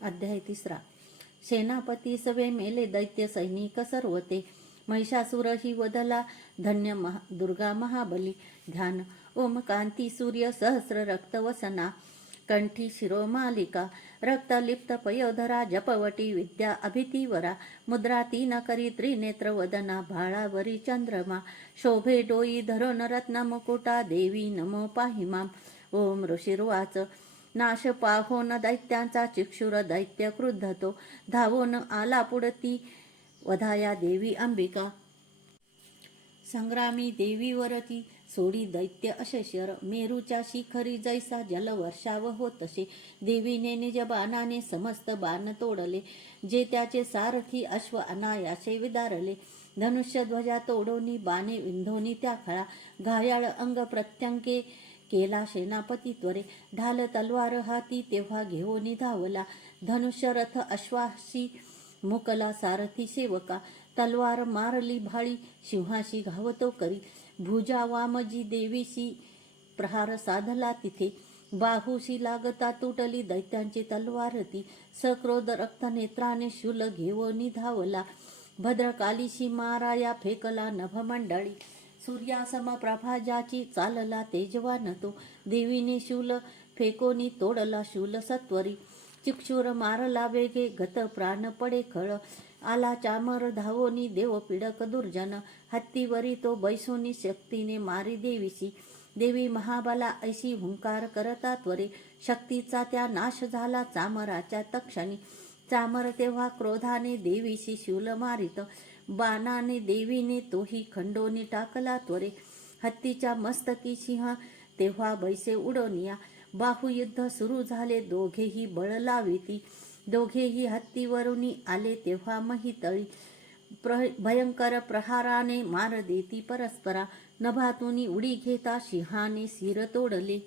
अध्याय 3. सेनापती सवे मेले दैत्य सैनिक सर्व ते. महिषासुर ही वधला धन्य दुर्गा महाबली. ध्यान. ओम कांती सूर्य सहस्र रक्तवसना कंठी शिरोमालिका रक्तलिप्त पयोधरा जपवटी विद्या अभितीवरा मुद्रा तीन करी त्रिनेत्र वदना भाळावरी चंद्रमा शोभे डोई धरून रत्न मुकुटा देवी नमो पाहि माम. ओम ऋषिर्वाच. नाश पाहोन दैत्यांचा चिक्षुर दैत्य क्रुद्धतो धावून आला पुढती वधाया देवी अंबिका. संग्रामी देवीवरती सोडी दैत्य अशेषर मेरूच्या शिखरी जैसा जलवर्षाव होतसे. देवीने निज बाणाने समस्त बाण तोडले जे त्याचे सारथी अश्व अनायासे विदारले. धनुष्य ध्वजा तोडोनी बाणे विंधोनी त्या खळा घायाळ अंग प्रत्यंके केला सेनापती त्वरे. ढाल तलवार हाती तेव्हा घेऊनी धावला धनुष्य रथ अश्वाशी मुकला सारथी सेवका. तलवार मारली भाळी सिंहाशी घावतो करी भुजा वामजी देवीशी प्रहार साधला तिथे. बाहूशी लागता तुटली दैत्यांची तलवार ती सक्रोध रक्त नेत्राने शूल घेऊनी धावला भद्रकालीशी माराया फेकला नभमंडळी. सूर्यासम प्रभा ज्याची चालला तेजवान तो देवीने शूल फेकोनी तोडला शूल सत्वरी. चिक्षुर मारला वेगे गत प्राण पडे खळ आला चामर धावोनी देव पीडक दुर्जन. हत्तीवरी तो बैसोनी शक्तीने मारी देवीशी. देवी महाबला ऐशी हुंकार करता त्वरे शक्तीचा त्या नाश झाला चामराच्या तक्षणी. चामर तेव्हा क्रोधाने देवीशी शूल मारित बाणाने देवीने तोही खंडोनी टाकला त्वरे. हत्तीच्या मस्तकी सिंह तेव्हा बैसे उडोनिया बाहुयुद्ध सुरू झाले दोघेही बळ लाविती. दोघेही हत्तीवरुनी आले तेव्हा महितळी भयंकर प्रहाराने मार देती परस्परा. नभातुनी उडी घेता सिंहाने शिर तोडले.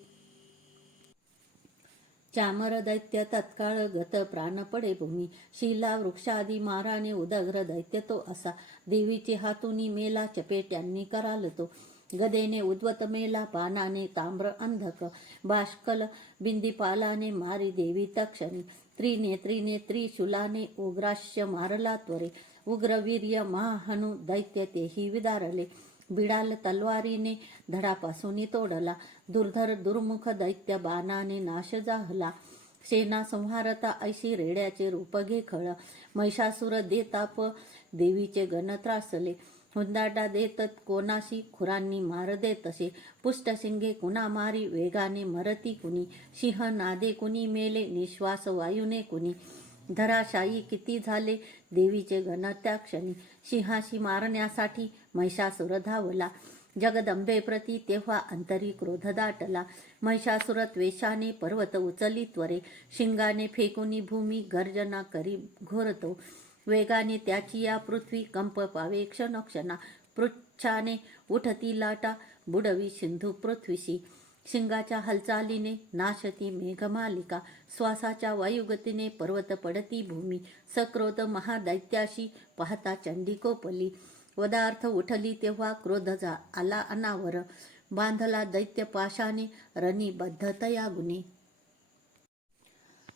चामर दैत्य तत्काळ गत प्राण पडे भूमी. शिला वृक्षादी माराने उदग्र दैत्य तो असा. देवीचे हातुनी मेला चपेट्यांनी कराल तो. गदेने उद्वत मेला बाणाने ताम्र अंधक बाष्कल बिंदीपालाने मारी देवी तक्षणी. त्रिनेत्रीने त्रिशूलाने उग्राश्य मारला त्वरे. उग्रवीर्य महाहनु दैत्य तेही विदारले. बिडाल तलवारीने धडापासून तोडला दुर्धर दुर्मुख दैत्य बाणाने नाश जाहला. सेना संहारता ऐशी रेड्याचे रूप घे खळ महिषासुर देताप देवीचे गण त्रासले. हुंदाटा देत कोणाशी खुरांनी मार देतसे. पुष्टशिंगे कुणा मारी वेगाने मरती कुणी. सिंह नादे कुणी मेले निश्वास वायुने कुणी. धराशायी किती झाले देवीचे गण त्या क्षणी. सिंहाशी मारण्यासाठी महिषासुर धावला जगदंबे प्रती तेव्हा अंतरी क्रोध दाटला. महिषासुर त्वेषाने पर्वत उचली त्वरे. शिंगाने फेकुनी भूमी गर्जना करी घोरतो. वेगाने त्याची या पृथ्वी कंप पावे क्षणोक्षणा. पृच्छाने उठती लाटा बुडवी सिंधू पृथ्वीशी. शिंगाच्या हालचालीने नाशती मेघमालिका. श्वासाच्या वायुगतीने पर्वत पडती भूमी. सक्रोध महादैत्याशी पाहता चंडी कोपली. वदार्थ उठली तेव्हा क्रोध आला अनावर. बांधला दैत्य पाशाने रणी तया गुणे.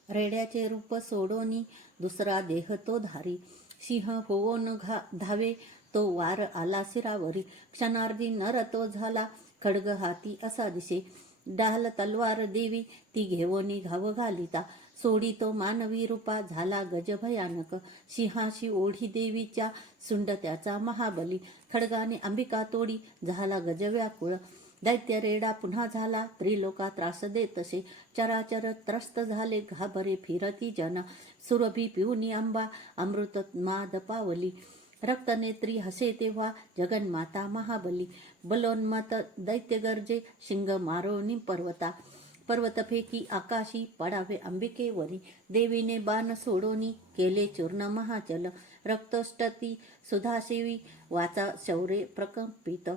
रेड्याचे रूप सोडोनी दुसरा देह तो धारी. सिंह होवोन धावे तो वार आला शिरावरी. क्षणार्धी नर तो झाला खड्ग हाती असा दिसे. डाल तलवार देवी ती घेवोनी घाव घालिता. सोडी तो मानवी रूपा झाला गज भयानक. सिंहाशी ओढी देवीच्या सुंड त्याचा महाबली. खड्गाने अंबिका तोडी झाला गज व्याकुळ. दैत्य रेडा पुन्हा झाला त्रिलोका त्रास देतसे. चराचर त्रस्त झाले घाबरे फिरती जन. सुरभी पिऊनी अंबा अमृत माद पावली. रक्तनेत्री हसे तेव्हा जगन्माता महाबली. बलोन्मत दैत्य गर्जे शिंग मारोनी पर्वता. पर्वत फेकी आकाशी पडावे अंबिकेवरी. देवीने बाण सोडोनी केले चूर्ण महाचल. रक्तष्टती सुधासेवी वाचा शौर्य प्रकंपित.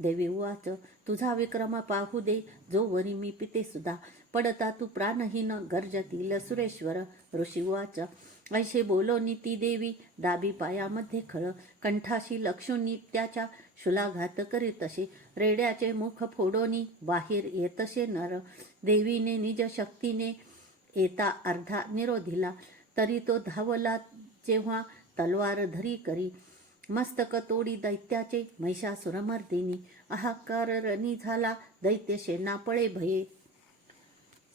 देवी उवाच. तुझा विक्रम पाहू दे जोवरी मी पिते सुद्धा. पडता तू प्राणहीन गर्जतील सुरेश्वर. ऋषी उवाच. ऐसे बोलोनी ती देवी दाबी पायामध्ये खळ. कंठाशी लक्षुनी त्याच्या शुलाघात करीतसे. रेड्याचे मुख फोडोनी बाहेर येतसे नर. देवीने निज शक्तीने येता अर्धा निरोधिला. तरी तो धावला जेव्हा तलवार धरी करी, मस्तक तोडी दैत्याचे महिषासुरमर्दिनी. हाहाकार रणी झाला दैत्य सेना पळे भये.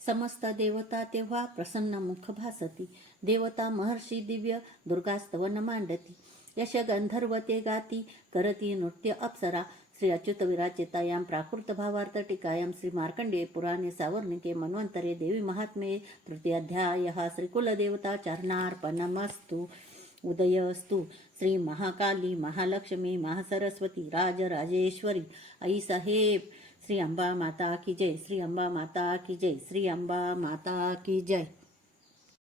समस्त देवता तेव्हा प्रसन्न मुख भासती. देवता महर्षी दिव्य दुर्गास्तवन मांडती. यश गंधर्व ते गाती करती नृत्य अप्सरा. श्री अच्युत विराचितायां प्राकृत भावार्थ टीकायां श्री मार्कंडेय पुराणे सावर्णिके मन्वंतरे देवी महात्म्ये तृतीयाध्यायः. श्री कुलदेवता चरणार्पणमस्तु. उदयस्तु. श्री महाकाली महालक्ष्मी महासरस्वती राजराजेश्वरी आई साहेब. श्री अंबा माता की जय. श्री अंबा माता की जय. श्री अंबा माता की जय.